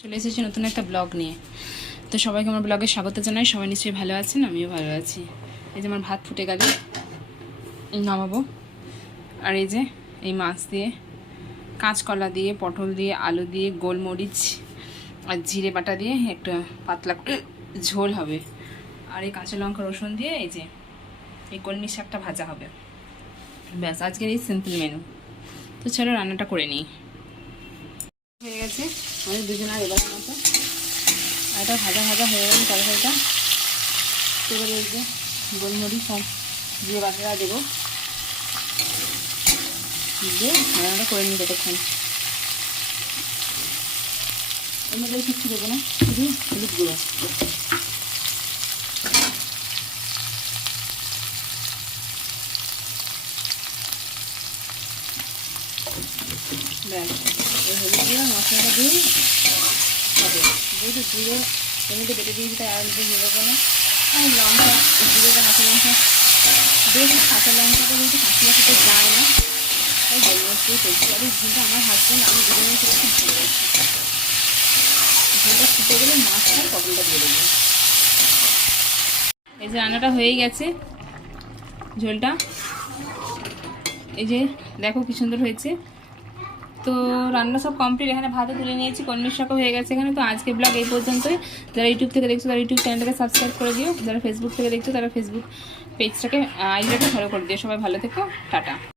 চলে এসেছি নতুন একটা ব্লগ নিয়ে। তো সবাইকে আমার ব্লগে স্বাগত জানাই। সবাই নিশ্চয়ই ভালো আছেন, আমিও ভালো আছি। এই যে আমার ভাত ফুটে গেল, নামাবো। আর এই যে এই মাছ দিয়ে, কাঁচকলা দিয়ে, পটল দিয়ে, আলু দিয়ে, গোলমরিচ আর জিরে বাটা দিয়ে একটা পাতলা করে ঝোল হবে। আর এই কাঁচা লঙ্কা রসুন দিয়ে এই যে এই কলমি শাকটা ভাজা হবে। ব্যাস, আজকের এই সিম্পল মেনু। তো চলো রান্নাটা করে নিই। হয়ে গেছে আমাদের দুজনের এবারের মতো। আর এটা ভাজা ভাজা হয়ে গেল তরকারিটা। এবারে এই যে গোলমরিচ আর জিরে বাটাটা দেবো, দিয়ে রান্নাটা করে নিই ততক্ষণ। এর মধ্যে কিচ্ছু দেবো না, শুধু হলুদ গুঁড়ো। ব্যাস, এই হলুদ গুঁড়ো মশলাটা দিয়ে হবে। যেহেতু জিরে এর মধ্যে বেটে দিয়েছি তাই আর মধ্যে জিরে দেবো না। আর লঙ্কা, জিরেটা কাঁচা লঙ্কা বেশ, কাঁচা লঙ্কাটা যেহেতু কাঁচা লঙ্কাতে যায় না তাই গোলমরিচ দিয়ে করছি। আর এই ঝোলটা আমার হাজব্যান্ড আমি দুজনের খুব ভালোবাসি। ঝোলটা ফুটে গেলে মাছটা আর পটলটা দিয়ে দেবো। এই যে রান্নাটা হয়েই গেছে, ঝোলটা এই যে দেখো কি সুন্দর হয়েছে। তো রান্না সব কমপ্লিট, এখানে ভাতও তুলে নিয়েছি, কলমির শাকও হয়ে গেছে এখানে। তো আজকে ব্লগ এই পর্যন্তই। যারা ইউটিউব থেকে দেখছো তারা ইউটিউব চ্যানেলটাকে সাবস্ক্রাইব করে দিও, যারা ফেসবুক থেকে দেখছো তারা ফেসবুক পেজটাকে আইডিটাকে ফলো করে দিও। সবাই ভালো থেকো, টাটা।